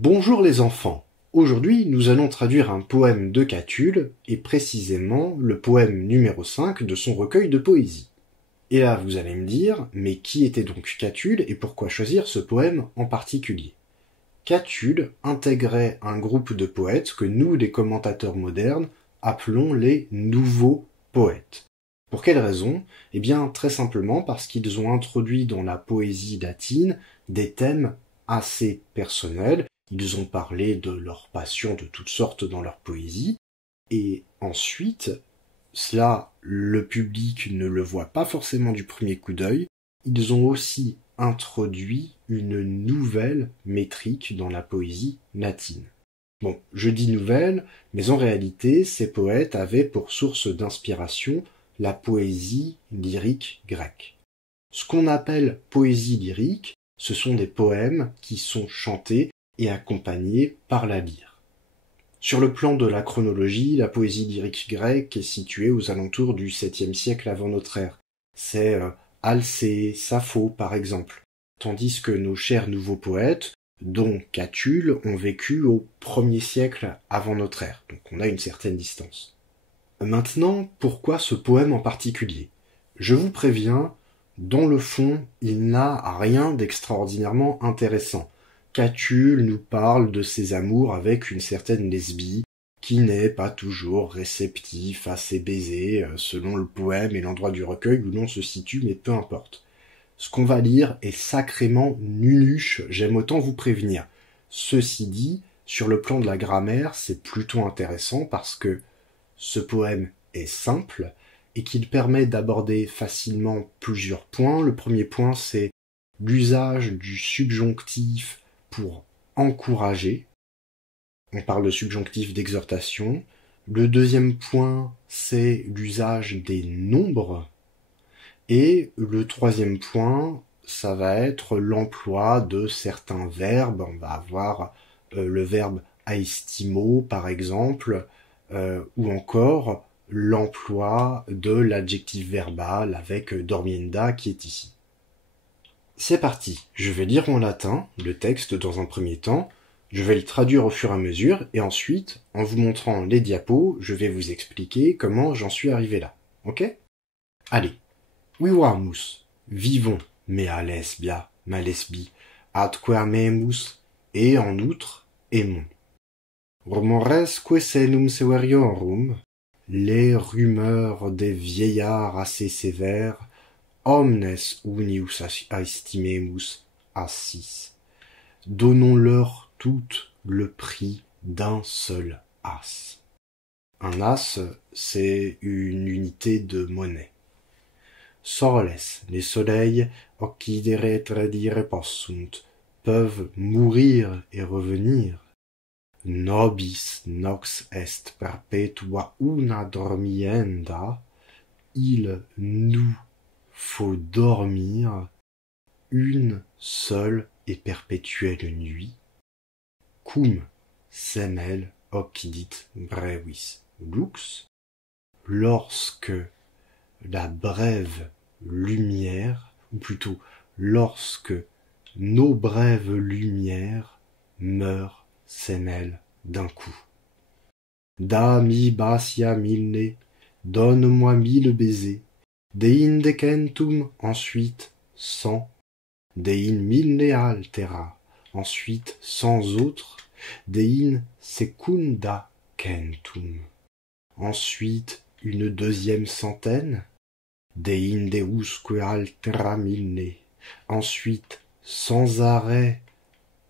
Bonjour les enfants, aujourd'hui nous allons traduire un poème de Catulle, et précisément le poème numéro 5 de son recueil de poésie. Et là vous allez me dire, mais qui était donc Catulle et pourquoi choisir ce poème en particulier? Catulle intégrait un groupe de poètes que nous, les commentateurs modernes, appelons les nouveaux poètes. Pour quelle raison? Eh bien très simplement parce qu'ils ont introduit dans la poésie latine des thèmes assez personnels. Ils ont parlé de leur passion de toutes sortes dans leur poésie, et ensuite, cela, le public ne le voit pas forcément du premier coup d'œil, ils ont aussi introduit une nouvelle métrique dans la poésie latine. Bon, je dis nouvelle, mais en réalité, ces poètes avaient pour source d'inspiration la poésie lyrique grecque. Ce qu'on appelle poésie lyrique, ce sont des poèmes qui sont chantés et accompagné par la lyre. Sur le plan de la chronologie, la poésie lyrique grecque est située aux alentours du 7e siècle avant notre ère. C'est Alcée, Sappho par exemple, tandis que nos chers nouveaux poètes, dont Catulle, ont vécu au 1er siècle avant notre ère, donc on a une certaine distance. Maintenant, pourquoi ce poème en particulier? Je vous préviens, dans le fond, il n'a rien d'extraordinairement intéressant. Catulle nous parle de ses amours avec une certaine lesbie, qui n'est pas toujours réceptif à ses baisers, selon le poème et l'endroit du recueil où l'on se situe, mais peu importe. Ce qu'on va lire est sacrément nunuche, j'aime autant vous prévenir. Ceci dit, sur le plan de la grammaire, c'est plutôt intéressant parce que ce poème est simple et qu'il permet d'aborder facilement plusieurs points. Le premier point, c'est l'usage du subjonctif pour encourager. On parle de subjonctif d'exhortation. Le deuxième point, c'est l'usage des nombres. Et le troisième point, ça va être l'emploi de certains verbes. On va avoir le verbe aestimo, par exemple, ou encore l'emploi de l'adjectif verbal avec dormienda qui est ici. C'est parti, je vais lire en latin le texte dans un premier temps, je vais le traduire au fur et à mesure, et ensuite, en vous montrant les diapos, je vais vous expliquer comment j'en suis arrivé là. Ok? Allez. Vivamus, vivons, mea lesbia, ma lesbie, atque amemus, et en outre, aimons. Rumoresque senum severiorum, les rumeurs des vieillards assez sévères, omnes unius aestimemus assis. Donnons-leur toutes le prix d'un seul as. Un as, c'est une unité de monnaie. Soles, les soleils, occidere tradire possunt, peuvent mourir et revenir. Nobis nox est perpetua una dormienda, il nous faut dormir une seule et perpétuelle nuit. Cum semel occidit brevis lux, lorsque la brève lumière, ou plutôt lorsque nos brèves lumières meurent semel d'un coup. Da mi basia milne, donne-moi 1000 baisers, dein decentum, ensuite 100, dein milne altera, ensuite 100 autres, dein secunda centum, ensuite une deuxième centaine, dein deusque altera milne, ensuite sans arrêt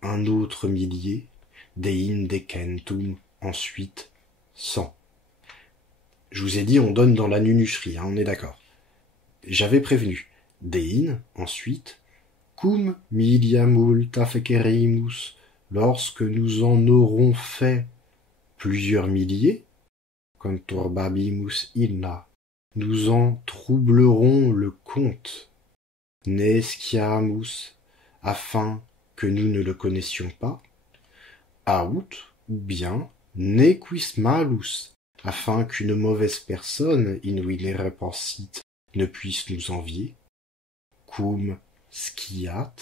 un autre millier, dein decentum, ensuite 100. Je vous ai dit, on donne dans la nunucherie, on est d'accord. J'avais prévenu. Dein, ensuite, cum milia multa fecerimus, lorsque nous en aurons fait plusieurs milliers, conturbabimus illa, nous en troublerons le compte, nesciamus, afin que nous ne le connaissions pas, aut, ou bien, nequis malus, afin qu'une mauvaise personne, invidere pensit, ne puisse nous envier, cum sciat,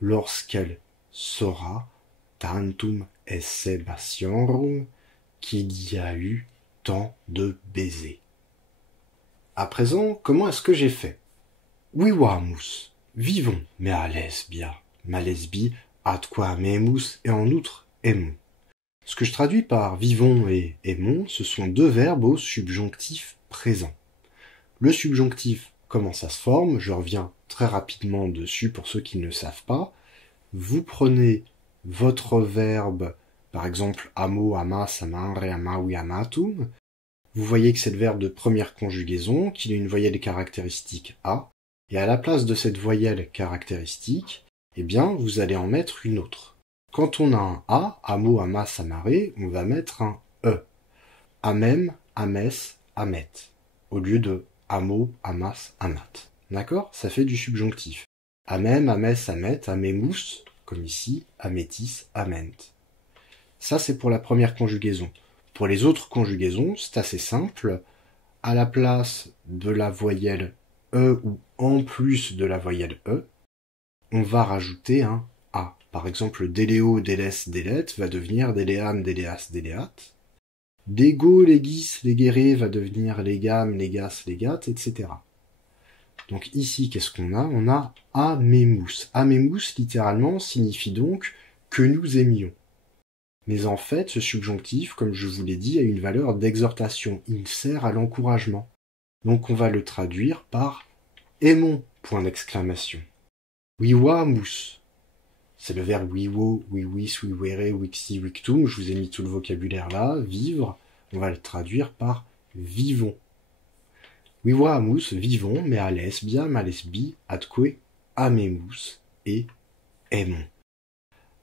lorsqu'elle saura, tantum basiorum, qu'il y a eu tant de baisers. À présent, comment est-ce que j'ai fait? Vivamus, vivons, mais à lesbia, ma lesbie, atque amemus, et en outre aimons. Ce que je traduis par vivons et aimons, ce sont deux verbes au subjonctif présent. Le subjonctif, comment ça se forme? Je reviens très rapidement dessus pour ceux qui ne le savent pas. Vous prenez votre verbe, par exemple amo, amas, amare, amawi, amatum. Vous voyez que c'est le verbe de première conjugaison, qu'il a une voyelle caractéristique a, et à la place de cette voyelle caractéristique, eh bien, vous allez en mettre une autre. Quand on a un a, amo, amas, amare, on va mettre un e. Amem, ames, amet, au lieu de amo, amas, amat. D'accord? Ça fait du subjonctif. Amem, ames, amet, amemus, comme ici, amétis, ament. Ça, c'est pour la première conjugaison. Pour les autres conjugaisons, c'est assez simple. À la place de la voyelle e ou en plus de la voyelle e, on va rajouter un a. Par exemple, déléo, déles, délet va devenir déléam, déléas, déléat. Dégo, légis, légéré va devenir légam, légas, légat, etc. Donc ici, qu'est-ce qu'on a? On a amemus. Amemus, littéralement, signifie donc que nous aimions. Mais en fait, ce subjonctif, comme je vous l'ai dit, a une valeur d'exhortation. Il sert à l'encouragement. Donc on va le traduire par aimons, point d'exclamation. Vivamus. C'est le verbe vivo, vivis, vivere, vixi, victum. Je vous ai mis tout le vocabulaire là. Vivre, on va le traduire par vivons. Vivamus, vivons, mais à lesbia, ma lesbi, atque, amemus, et aimons.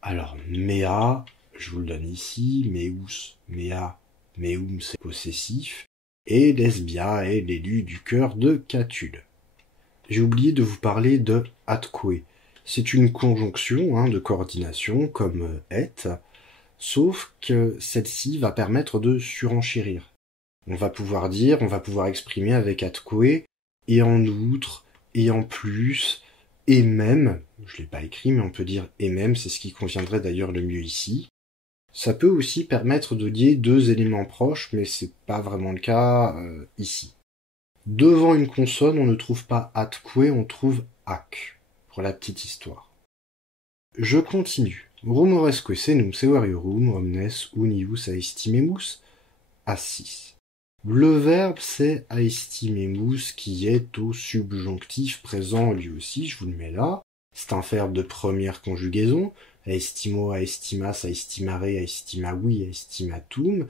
Alors, mea, je vous le donne ici, meus, mea, meum, c'est possessif, et lesbia est l'élu du cœur de Catulle. J'ai oublié de vous parler de atque. C'est une conjonction de coordination comme et, sauf que celle-ci va permettre de surenchérir. On va pouvoir dire, on va pouvoir exprimer avec atque, et en outre, et en plus, et même, je l'ai pas écrit, mais on peut dire et même, c'est ce qui conviendrait d'ailleurs le mieux ici. Ça peut aussi permettre de lier deux éléments proches, mais c'est pas vraiment le cas ici. Devant une consonne, on ne trouve pas atque, on trouve ac, pour la petite histoire. Je continue. Rumoresque senum severiorum omnes unius aestimemus assis. Le verbe c'est aestimemus qui est au subjonctif présent lui aussi, je vous le mets là. C'est un verbe de première conjugaison. Aestimo, aestimas, aestimare, aestimavi, aestimatum,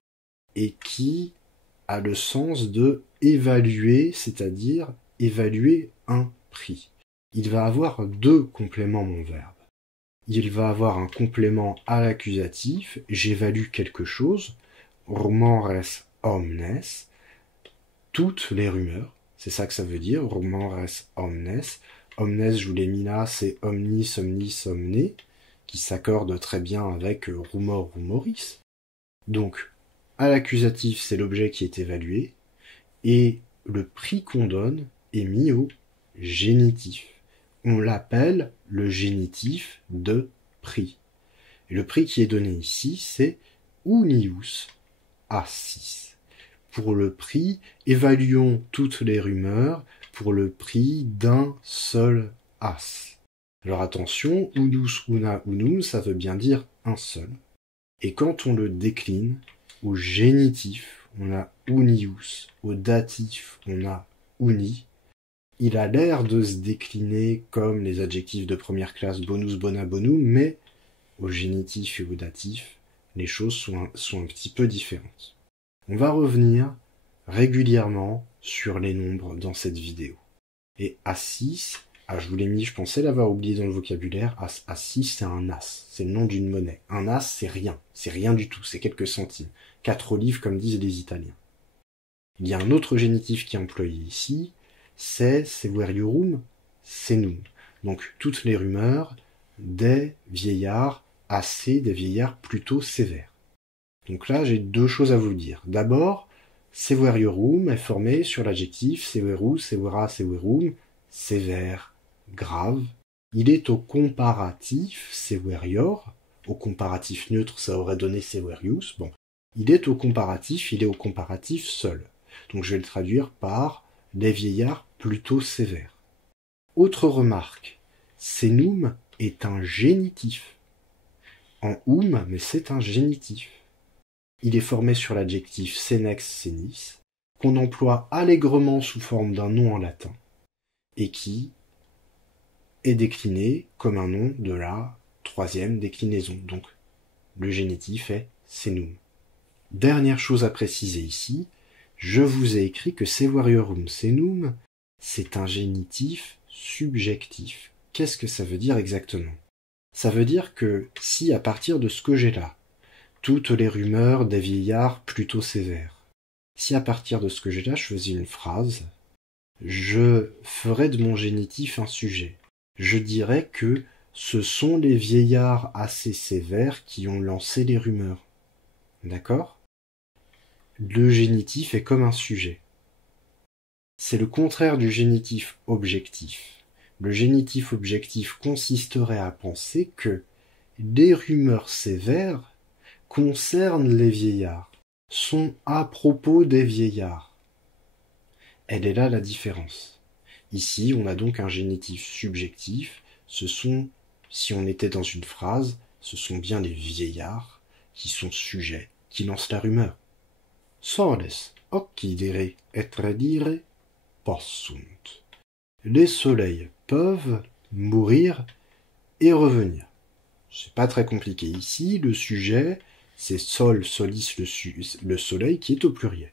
et qui a le sens de évaluer, c'est-à-dire évaluer un prix. Il va avoir deux compléments, mon verbe. Il va avoir un complément à l'accusatif, j'évalue quelque chose, rumores omnes, toutes les rumeurs, c'est ça que ça veut dire, rumores omnes. Omnes, je vous l'ai mis là, c'est omnis, omnis, omne, qui s'accorde très bien avec rumor, rumoris. Donc, à l'accusatif, c'est l'objet qui est évalué, et le prix qu'on donne est mis au génitif. On l'appelle le génitif de prix. Et le prix qui est donné ici, c'est unius assis. Pour le prix, évaluons toutes les rumeurs pour le prix d'un seul as. Alors attention, unus, una, unum, ça veut bien dire un seul. Et quand on le décline, au génitif, on a unius, au datif, on a uni. Il a l'air de se décliner comme les adjectifs de première classe bonus, bona, bonum, mais au génitif et au datif, les choses sont un petit peu différentes. On va revenir régulièrement sur les nombres dans cette vidéo. Et A6, je vous l'ai mis, je pensais l'avoir oublié dans le vocabulaire, A6 c'est un as, c'est le nom d'une monnaie. Un as c'est rien du tout, c'est quelques centimes. 4 olives comme disent les Italiens. Il y a un autre génitif qui est employé ici, c'est severiorum senum. Donc toutes les rumeurs des vieillards assez, des vieillards plutôt sévères. Donc là, j'ai deux choses à vous dire. D'abord, severiorum est formé sur l'adjectif severus, severa, severum, sévère, grave. Il est au comparatif severior, Au comparatif neutre, ça aurait donné severius. Bon, il est au comparatif seul. Donc je vais le traduire par les vieillards plutôt sévères. Autre remarque, senum est un génitif. En mais c'est un génitif. Il est formé sur l'adjectif senex senis, qu'on emploie allègrement sous forme d'un nom en latin, et qui est décliné comme un nom de la troisième déclinaison. Donc, le génitif est senum. Dernière chose à préciser ici, je vous ai écrit que severiorum senum, c'est un génitif subjectif. Qu'est-ce que ça veut dire exactement? Ça veut dire que si à partir de ce que j'ai là, toutes les rumeurs des vieillards plutôt sévères, si à partir de ce que j'ai là, je faisais une phrase, je ferais de mon génitif un sujet. Je dirais que ce sont les vieillards assez sévères qui ont lancé les rumeurs. D'accord? Le génitif est comme un sujet. C'est le contraire du génitif objectif. Le génitif objectif consisterait à penser que les rumeurs sévères concernent les vieillards, sont à propos des vieillards. Elle est là la différence. Ici, on a donc un génitif subjectif. Ce sont, si on était dans une phrase, ce sont bien les vieillards qui sont sujets, qui lancent la rumeur. Soles occidere et redire possunt. Les soleils peuvent mourir et revenir. C'est pas très compliqué ici. Le sujet, c'est sol, solis, le soleil qui est au pluriel.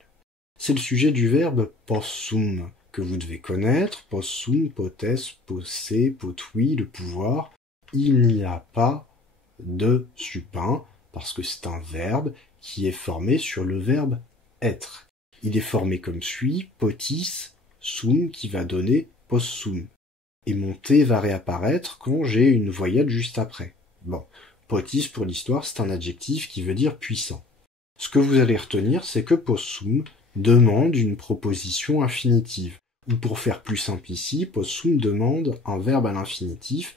C'est le sujet du verbe possum, que vous devez connaître. Possum, potes, posser, potui, le pouvoir. Il n'y a pas de supin, parce que c'est un verbe qui est formé sur le verbe être. Il est formé comme suit, potis, sum, qui va donner possum. Et mon T va réapparaître quand j'ai une voyelle juste après. Bon, potis, pour l'histoire, c'est un adjectif qui veut dire puissant. Ce que vous allez retenir, c'est que possum demande une proposition infinitive. Ou pour faire plus simple ici, possum demande un verbe à l'infinitif,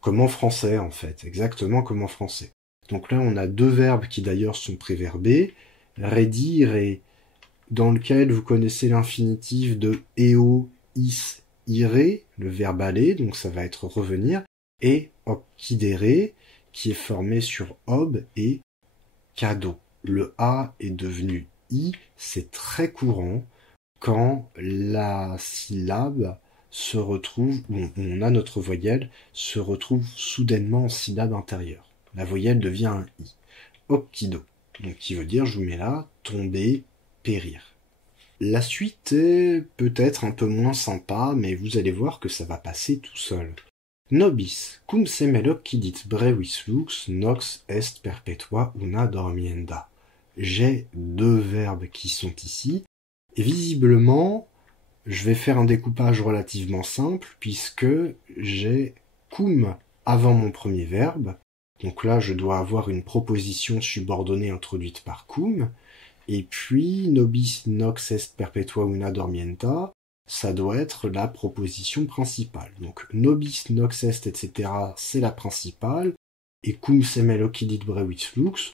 comme en français en fait, exactement comme en français. Donc là, on a deux verbes qui d'ailleurs sont préverbés, redire et dans lequel vous connaissez l'infinitif de eo, is, ire, le verbe aller, donc ça va être revenir, et occidere, qui est formé sur ob et cadeau. Le A est devenu I, c'est très courant quand la syllabe se retrouve, où on a notre voyelle, se retrouve soudainement en syllabe intérieure. La voyelle devient un I. Occido, donc qui veut dire, je vous mets là, tomber, périr. La suite est peut-être un peu moins sympa, mais vous allez voir que ça va passer tout seul. Nobis, cum semel occidit brevis lux, nox est perpetua una dormienda. J'ai deux verbes qui sont ici, et visiblement, je vais faire un découpage relativement simple, puisque j'ai cum avant mon premier verbe, donc là je dois avoir une proposition subordonnée introduite par cum, et puis nobis nox est perpetua una dormienta, ça doit être la proposition principale. Donc nobis nox est, etc., c'est la principale, et cum semel occidit brevis lux,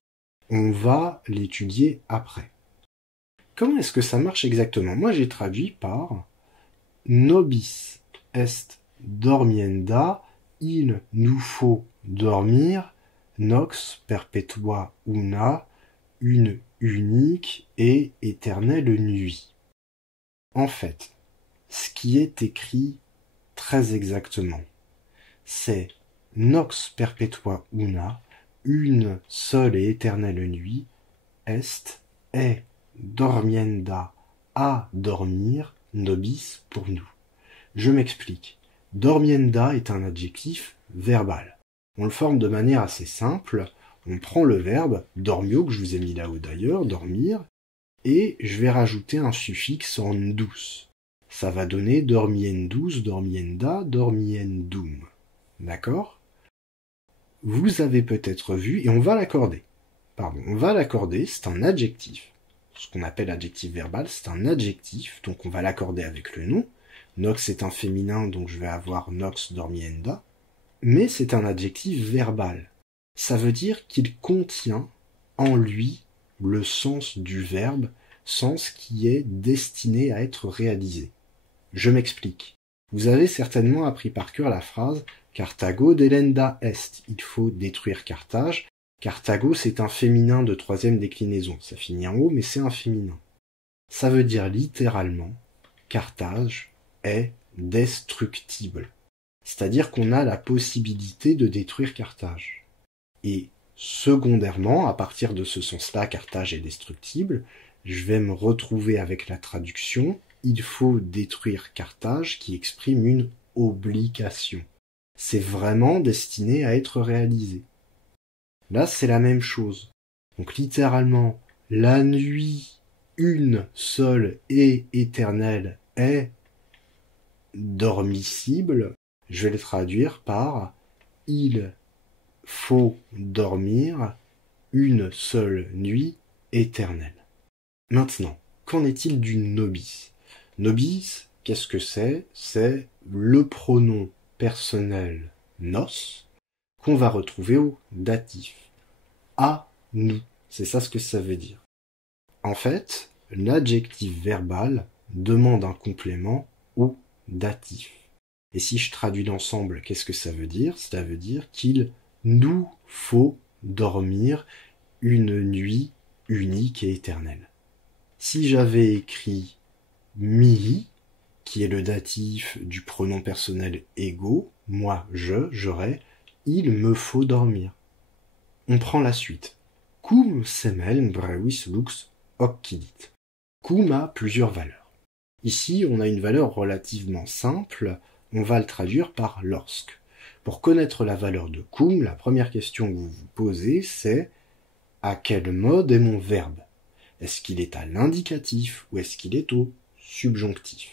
on va l'étudier après. Comment est-ce que ça marche exactement? Moi j'ai traduit par nobis est dormienda, il nous faut dormir, nox perpetua una, une unique et éternelle nuit. En fait, ce qui est écrit très exactement, c'est nox perpetua una, une seule et éternelle nuit, est dormienda, à dormir, nobis pour nous. Je m'explique. Dormienda est un adjectif verbal. On le forme de manière assez simple. On prend le verbe dormio, que je vous ai mis là-haut d'ailleurs, dormir, et je vais rajouter un suffixe en douce. Ça va donner dormiendus, dormienda, dormiendum. D'accord? Vous avez peut-être vu, et on va l'accorder. C'est un adjectif. Ce qu'on appelle adjectif verbal, c'est un adjectif, donc on va l'accorder avec le nom. Nox est un féminin, donc je vais avoir nox dormienda. Mais c'est un adjectif verbal. Ça veut dire qu'il contient en lui le sens du verbe, sens qui est destiné à être réalisé. Je m'explique. Vous avez certainement appris par cœur la phrase « Carthago delenda est ». Il faut détruire Carthage. Carthago, c'est un féminin de troisième déclinaison. Ça finit en haut, mais c'est un féminin. Ça veut dire littéralement « Carthage est destructible ». C'est-à-dire qu'on a la possibilité de détruire Carthage. Et secondairement, à partir de ce sens-là, Carthage est destructible, je vais me retrouver avec la traduction « il faut détruire Carthage » qui exprime une obligation. C'est vraiment destiné à être réalisé. Là, c'est la même chose. Donc littéralement, la nuit, une seule et éternelle est dormissible. Je vais le traduire par « il faut dormir une seule nuit éternelle ». Maintenant, qu'en est-il du nobis? Nobis, qu'est-ce que c'est? C'est le pronom personnel nos qu'on va retrouver au datif. À nous, c'est ça ce que ça veut dire. En fait, l'adjectif verbal demande un complément au datif. Et si je traduis l'ensemble, qu'est-ce que ça veut dire? Ça veut dire qu'il nous faut dormir une nuit unique et éternelle. Si j'avais écrit mihi, qui est le datif du pronom personnel ego, moi j'aurais il me faut dormir. On prend la suite. Cum semel breuis lux occidit. Cum a plusieurs valeurs. Ici, on a une valeur relativement simple, on va le traduire par lorsque. Pour connaître la valeur de cum, la première question que vous vous posez, c'est à quel mode est mon verbe? Est-ce qu'il est à l'indicatif ou est-ce qu'il est au subjonctif?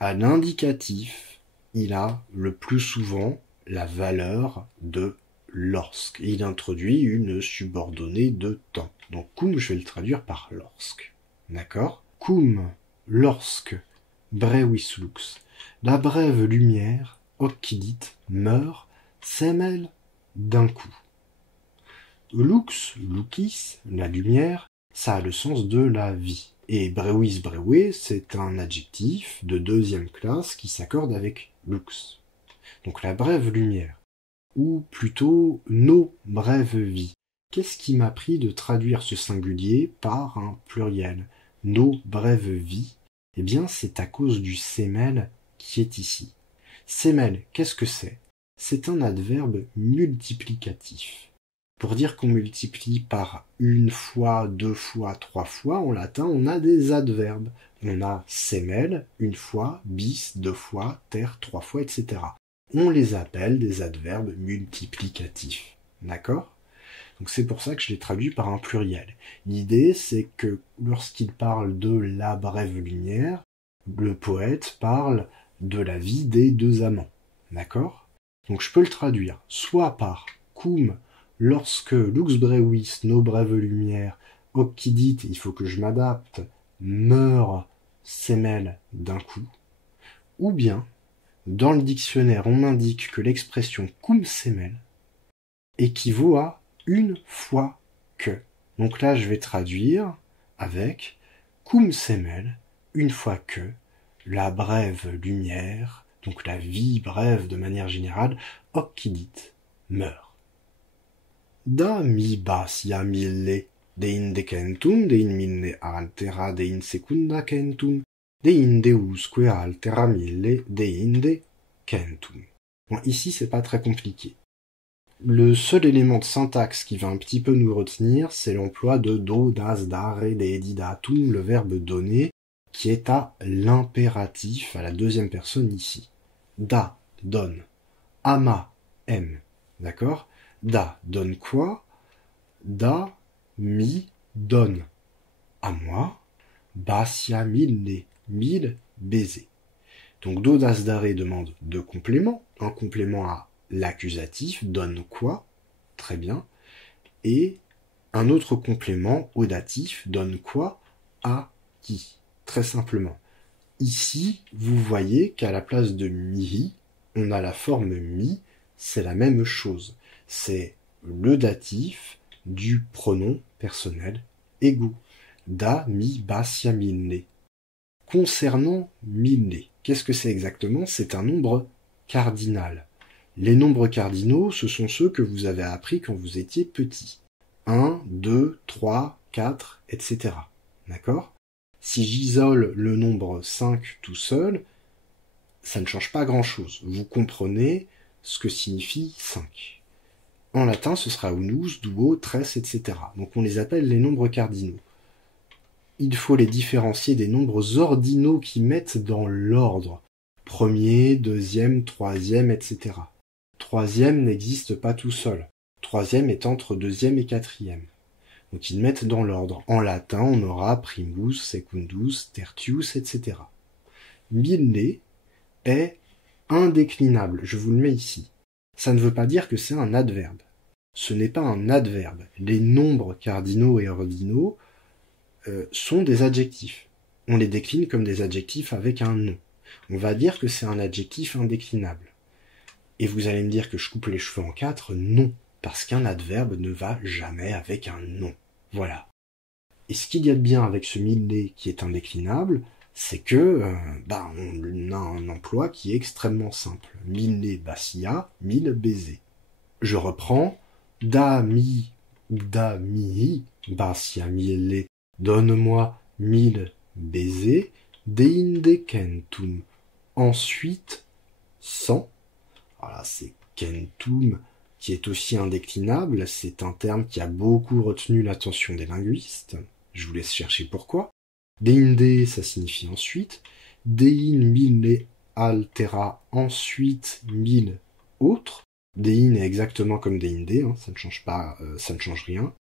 À l'indicatif, il a le plus souvent la valeur de lorsque. Il introduit une subordonnée de temps. Donc cum, je vais le traduire par lorsque. D'accord? Cum, lorsque, breuis lux. La brève lumière, occidit, meurt, s'émêle d'un coup. Lux, lucis, la lumière, ça a le sens de la vie. Et breuis breue, c'est un adjectif de deuxième classe qui s'accorde avec lux. Donc la brève lumière, ou plutôt nos brèves vies. Qu'est-ce qui m'a pris de traduire ce singulier par un pluriel? Nos brèves vies, eh bien c'est à cause du sémel qui est ici. Sémel, qu'est-ce que c'est? C'est un adverbe multiplicatif. Pour dire qu'on multiplie par une fois, deux fois, trois fois, en latin, on a des adverbes. On a sémel, une fois, bis, deux fois, ter, trois fois, etc. On les appelle des adverbes multiplicatifs. D'accord? Donc c'est pour ça que je les traduis par un pluriel. L'idée, c'est que lorsqu'il parle de la brève lumière, le poète parle de la vie des deux amants. D'accord? Donc je peux le traduire soit par cum, lorsque lux breuis, nos brèves lumières, occidit, il faut que je m'adapte, meurt, s'émêle d'un coup, ou bien dans le dictionnaire, on m'indique que l'expression cum semel équivaut à une fois que. Donc là, je vais traduire avec cum semel, une fois que, la brève lumière, donc la vie brève de manière générale, occidit, meurt. Da mi basia mille, dein decentum, dein mille altera, dein secunda centum, dein deusque altera mille, dein decentum. Bon, ici, c'est pas très compliqué. Le seul élément de syntaxe qui va un petit peu nous retenir, c'est l'emploi de do, das, dare, dedi, datum, le verbe donner, qui est à l'impératif, à la deuxième personne ici. Da, donne. Ama, aime. D'accord? Da, donne quoi? Da, mi, donne. À moi, basia, mille, mille, baiser. Donc do, das, dare demande deux compléments. Un complément à l'accusatif, donne quoi? Très bien. Et un autre complément au datif, donne quoi? À qui? Très simplement. Ici, vous voyez qu'à la place de mihi, on a la forme mi, c'est la même chose. C'est le datif du pronom personnel ego. Da, mi, basia, mille. Concernant mille, qu'est-ce que c'est exactement? C'est un nombre cardinal. Les nombres cardinaux, ce sont ceux que vous avez appris quand vous étiez petit. 1, 2, 3, 4, etc. D'accord? Si j'isole le nombre 5 tout seul, ça ne change pas grand-chose. Vous comprenez ce que signifie 5. En latin, ce sera unus, duo, tres, etc. Donc on les appelle les nombres cardinaux. Il faut les différencier des nombres ordinaux qui mettent dans l'ordre. Premier, deuxième, troisième, etc. Troisième n'existe pas tout seul. Troisième est entre deuxième et quatrième. Donc ils mettent dans l'ordre. En latin, on aura primus, secundus, tertius, etc. Mille est indéclinable. Je vous le mets ici. Ça ne veut pas dire que c'est un adverbe. Ce n'est pas un adverbe. Les nombres cardinaux et ordinaux sont des adjectifs. On les décline comme des adjectifs avec un nom. On va dire que c'est un adjectif indéclinable. Et vous allez me dire que je coupe les cheveux en 4, non, parce qu'un adverbe ne va jamais avec un nom. Voilà. Et ce qu'il y a de bien avec ce mille qui est indéclinable, c'est que on a un emploi qui est extrêmement simple. Mille basia, 1000 baisers. Je reprends. Da mi basia mille. Donne-moi 1000 baisers. Deinde kentum. Ensuite, 100. Voilà, c'est kentum, qui est aussi indéclinable. C'est un terme qui a beaucoup retenu l'attention des linguistes. Je vous laisse chercher pourquoi. Deinde, ça signifie ensuite. Dein mille altera, ensuite 1000 autres. Dein est exactement comme deinde, hein, ça ne change pas, ça ne change rien.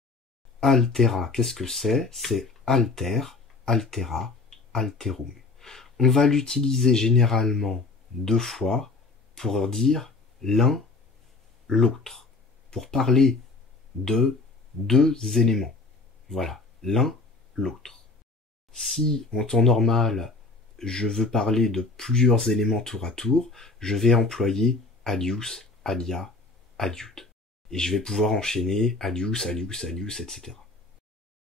Altera, qu'est-ce que c'est? C'est alter, altera, alterum. On va l'utiliser généralement 2 fois pour dire l'un, l'autre, pour parler de 2 éléments. Voilà, l'un, l'autre. Si, en temps normal, je veux parler de plusieurs éléments tour à tour, je vais employer alius, alia, adiud. Et je vais pouvoir enchaîner alius, alius, alius, etc.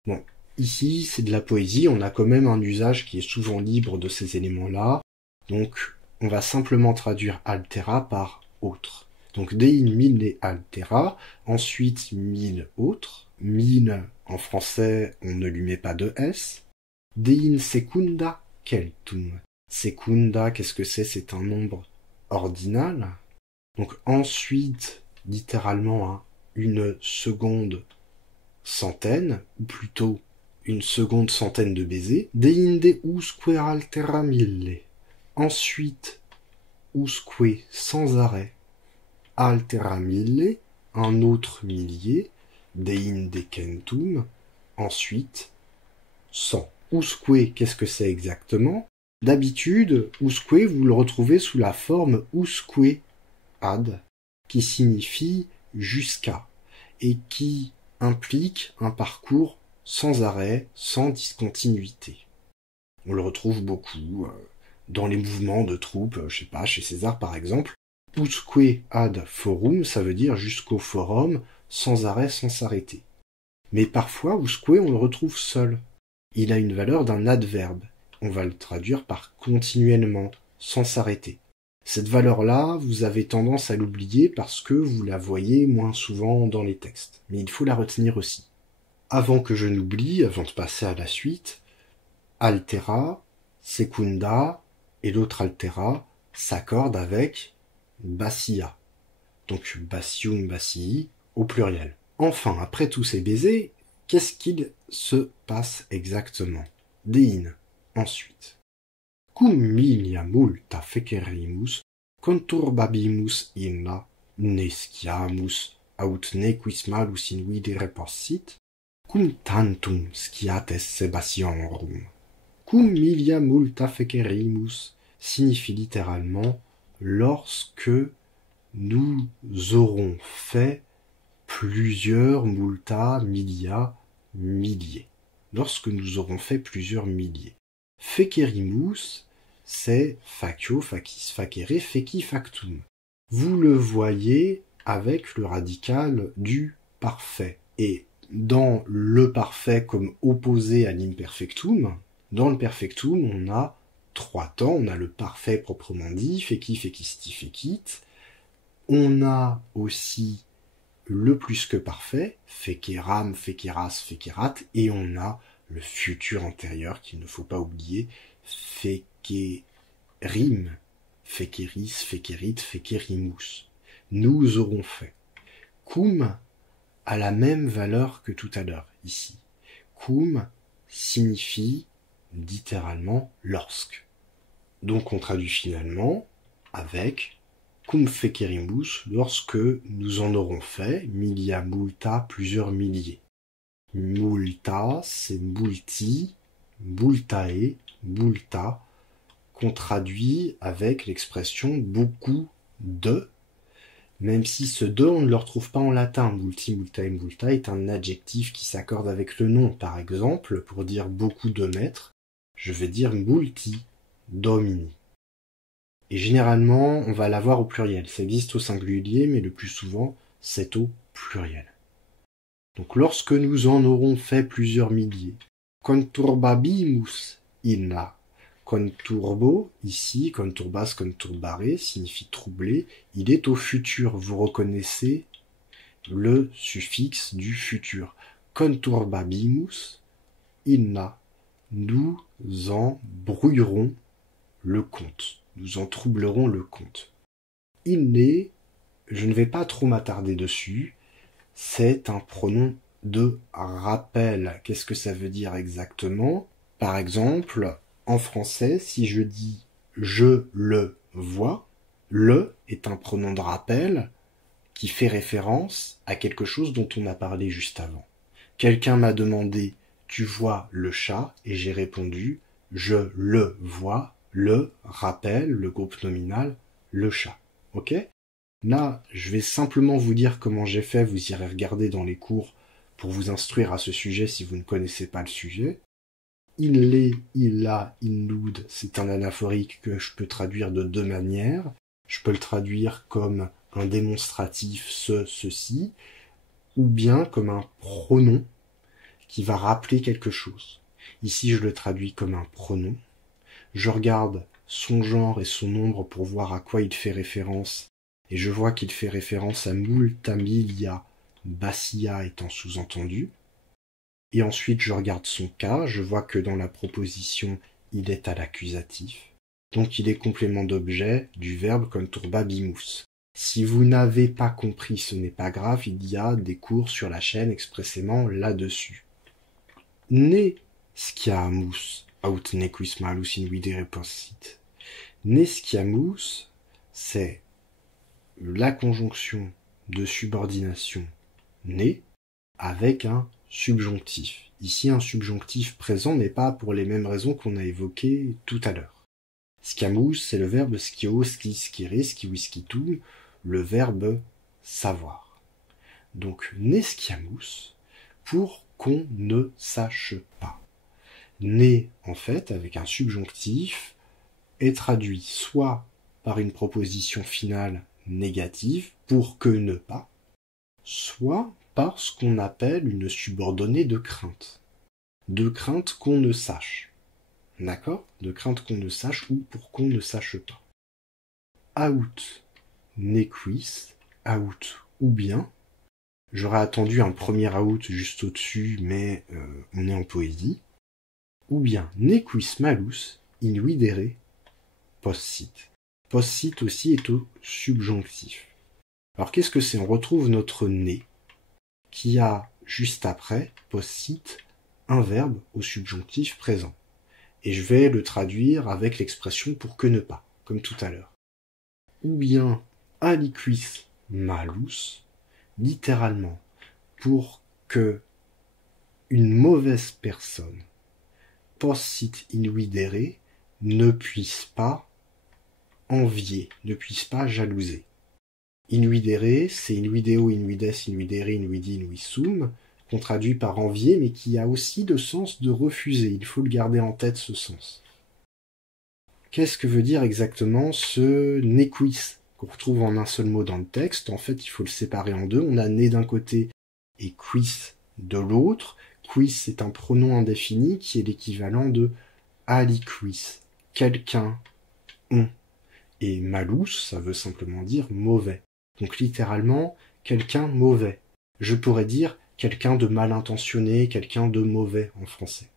Bon, ici, c'est de la poésie, on a quand même un usage qui est souvent libre de ces éléments-là, donc on va simplement traduire altera par autre. Donc dein mille altera, ensuite 1000 autres. 1000 en français, on ne lui met pas de S. Dein secunda keltum. Secunda, qu'est-ce que c'est? C'est un nombre ordinal. Donc ensuite, littéralement, hein, une seconde centaine, ou plutôt une seconde centaine de baisers. Deinde usque altera mille. Ensuite, usque sans arrêt, altera mille, un autre millier, deinde centum, ensuite 100. Usque, qu'est-ce que c'est exactement? D'habitude, usque, vous le retrouvez sous la forme usque ad, qui signifie jusqu'à, et qui implique un parcours sans arrêt, sans discontinuité. On le retrouve beaucoup dans les mouvements de troupes, je sais pas, chez César par exemple. Usque ad forum, ça veut dire jusqu'au forum, sans arrêt, sans s'arrêter. Mais parfois, usque, on le retrouve seul. Il a une valeur d'un adverbe. On va le traduire par continuellement, sans s'arrêter. Cette valeur-là, vous avez tendance à l'oublier parce que vous la voyez moins souvent dans les textes. Mais il faut la retenir aussi. Avant que je n'oublie, avant de passer à la suite, altera, secunda et l'autre altera s'accordent avec basia. Donc basium, basii au pluriel. Enfin, après tous ces baisers, qu'est-ce qu'il se passe exactement? Dein, ensuite. Cum milia multa fecerimus, conturbabimus illa, nesciamus, aut nequis malus in videre possit, cum tantum sciates sebationum. Cum milia multa fecerimus signifie littéralement lorsque nous aurons fait plusieurs multa, milia, milliers. Lorsque nous aurons fait plusieurs milliers. Fecerimus, c'est facio, facis, facere, feci, factum. Vous le voyez avec le radical du parfait. Et dans le parfait comme opposé à l'imperfectum, dans le perfectum, on a 3 temps. On a le parfait proprement dit, feci, fecisti, fecit. On a aussi le plus que parfait, feceram, feceras, fecerat, et on a le futur antérieur qu'il ne faut pas oublier, fecerim, feceris, fecerit, fecerimus. Nous aurons fait. Cum a la même valeur que tout à l'heure, ici. Cum signifie littéralement lorsque. Donc on traduit finalement avec cum fecerimus, lorsque nous en aurons fait, milia multa, plusieurs milliers. Multa, c'est multi, multae, multa, qu'on traduit avec l'expression beaucoup de, même si ce de, on ne le retrouve pas en latin. Multi, multae, multa est un adjectif qui s'accorde avec le nom. Par exemple, pour dire beaucoup de maîtres, je vais dire multi domini. Et généralement, on va l'avoir au pluriel. Ça existe au singulier, mais le plus souvent, c'est au pluriel. Donc lorsque nous en aurons fait plusieurs milliers, conturbabimus inna. Conturbo, ici, conturbas, conturbare, signifie troubler. Il est au futur. Vous reconnaissez le suffixe du futur. Conturbabimus inna. Nous en brouillerons le compte. Nous en troublerons le compte. Inne, je ne vais pas trop m'attarder dessus. C'est un pronom de rappel. Qu'est-ce que ça veut dire exactement? Par exemple, en français, si je dis « je le vois », le est un pronom de rappel qui fait référence à quelque chose dont on a parlé juste avant. Quelqu'un m'a demandé « tu vois le chat ?» et j'ai répondu « je le vois », le rappel, le groupe nominal, le chat. Ok? Là, je vais simplement vous dire comment j'ai fait, vous irez regarder dans les cours pour vous instruire à ce sujet si vous ne connaissez pas le sujet. Il l'est, il l'a, il l'oude, c'est un anaphorique que je peux traduire de 2 manières. Je peux le traduire comme un démonstratif ceci, ou bien comme un pronom qui va rappeler quelque chose. Ici, je le traduis comme un pronom. Je regarde son genre et son nombre pour voir à quoi il fait référence, et je vois qu'il fait référence à multa milia, bassia étant sous-entendu. Et ensuite, je regarde son cas, je vois que dans la proposition, il est à l'accusatif. Donc il est complément d'objet du verbe conturbabimus. Si vous n'avez pas compris, ce n'est pas grave, il y a des cours sur la chaîne expressément là-dessus. Ne sciamus aut nequis malus in videre possit. Ne sciamus, c'est la conjonction de subordination ne avec un subjonctif. Ici, un subjonctif présent, mais pas pour les mêmes raisons qu'on a évoquées tout à l'heure. Sciamus, c'est le verbe scio, sci, scire, sciui, scitum, le verbe savoir. Donc, ne sciamus, pour qu'on ne sache pas. Ne, en fait, avec un subjonctif, est traduit soit par une proposition finale négative, pour que ne pas, soit par ce qu'on appelle une subordonnée de crainte. De crainte qu'on ne sache. D'accord? De crainte qu'on ne sache ou pour qu'on ne sache pas. Aut nequis, aut ou bien. J'aurais attendu un premier out juste au-dessus, mais on est en poésie. Ou bien nequis malus in videre possit. Possit aussi est au subjonctif. Alors qu'est-ce que c'est? On retrouve notre né qui a juste après possit un verbe au subjonctif présent. Et je vais le traduire avec l'expression pour que ne pas, comme tout à l'heure. Ou bien aliquis malus, littéralement, pour que une mauvaise personne possit in videre ne puisse pas envier, ne puisse pas jalouser. In videre, c'est in video, in vides, in videre, in vidi, in visum, qu'on traduit par envier, mais qui a aussi le sens de refuser. Il faut le garder en tête, ce sens. Qu'est-ce que veut dire exactement ce nequis qu'on retrouve en un seul mot dans le texte? En fait, il faut le séparer en deux. On a né d'un côté et quis de l'autre. Quis est un pronom indéfini qui est l'équivalent de aliquis, quelqu'un, on. Et malus, ça veut simplement dire mauvais. Donc littéralement, quelqu'un mauvais. Je pourrais dire quelqu'un de mal intentionné, quelqu'un de mauvais en français.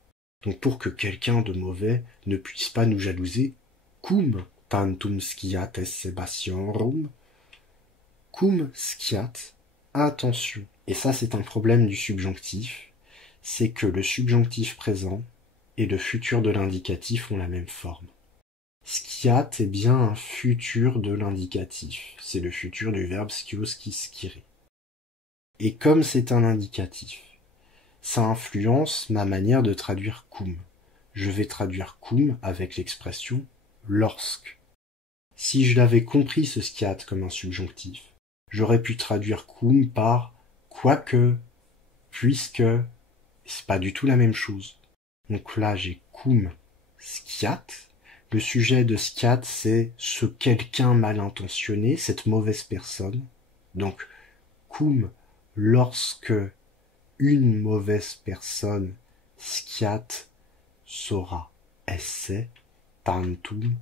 Donc pour que quelqu'un de mauvais ne puisse pas nous jalouser, cum tantum sciat esse sebationum, cum sciat, attention. Et ça c'est un problème du subjonctif, c'est que le subjonctif présent et le futur de l'indicatif ont la même forme. Sciat est bien un futur de l'indicatif, c'est le futur du verbe scios qui scire. Et comme c'est un indicatif, ça influence ma manière de traduire cum. Je vais traduire cum avec l'expression lorsque. Si je l'avais compris ce sciat comme un subjonctif, j'aurais pu traduire cum par quoique, puisque, c'est pas du tout la même chose. Donc là j'ai cum sciat. Le sujet de sciat c'est ce quelqu'un mal intentionné, cette mauvaise personne. Donc cum lorsque une mauvaise personne sciat sera esse tantum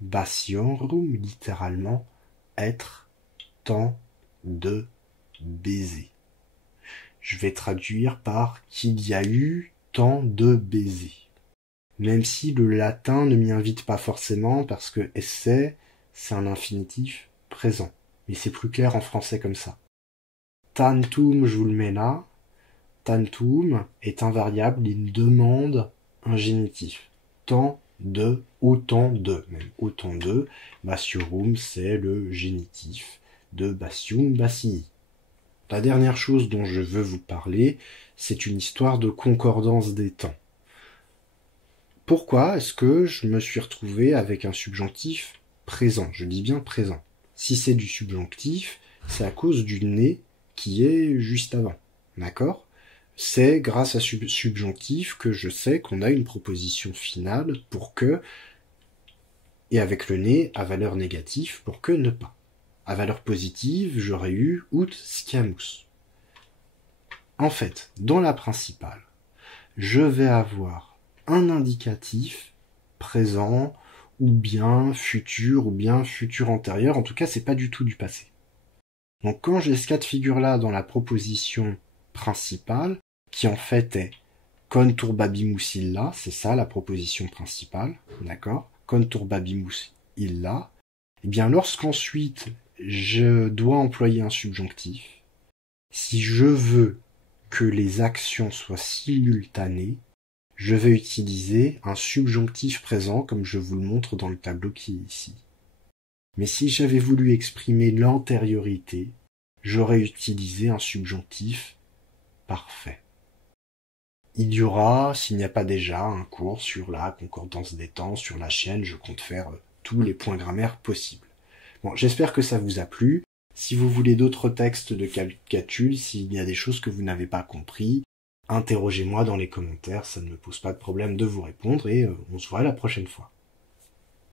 basiorum, littéralement être tant de baisers. Je vais traduire par qu'il y a eu tant de baisers. Même si le latin ne m'y invite pas forcément parce que esse, c'est un infinitif présent. Mais c'est plus clair en français comme ça. Tantum, je vous le mets là. Tantum est un variable, il demande un génitif. Tant de, autant de, même autant de. Bassiorum, c'est le génitif de basium, basii. La dernière chose dont je veux vous parler, c'est une histoire de concordance des temps. Pourquoi est-ce que je me suis retrouvé avec un subjonctif présent? Je dis bien présent. Si c'est du subjonctif, c'est à cause du né qui est juste avant. D'accord? C'est grâce à ce subjonctif que je sais qu'on a une proposition finale pour que, et avec le né à valeur négative pour que ne pas. À valeur positive, j'aurais eu ut sciamus. En fait, dans la principale, je vais avoir un indicatif présent ou bien futur antérieur. En tout cas, c'est pas du tout du passé. Donc quand j'ai ce cas de figure-là dans la proposition principale, qui en fait est conturbabimus illa, c'est ça la proposition principale, d'accord? Conturbabimus illa. Eh bien, lorsqu'ensuite je dois employer un subjonctif, si je veux que les actions soient simultanées, je vais utiliser un subjonctif présent comme je vous le montre dans le tableau qui est ici. Mais si j'avais voulu exprimer l'antériorité, j'aurais utilisé un subjonctif parfait. Il y aura, s'il n'y a pas déjà, un cours sur la concordance des temps, sur la chaîne, je compte faire tous les points grammaire possibles. Bon, j'espère que ça vous a plu. Si vous voulez d'autres textes de calcul, s'il y a des choses que vous n'avez pas compris, interrogez-moi dans les commentaires, ça ne me pose pas de problème de vous répondre et on se voit la prochaine fois.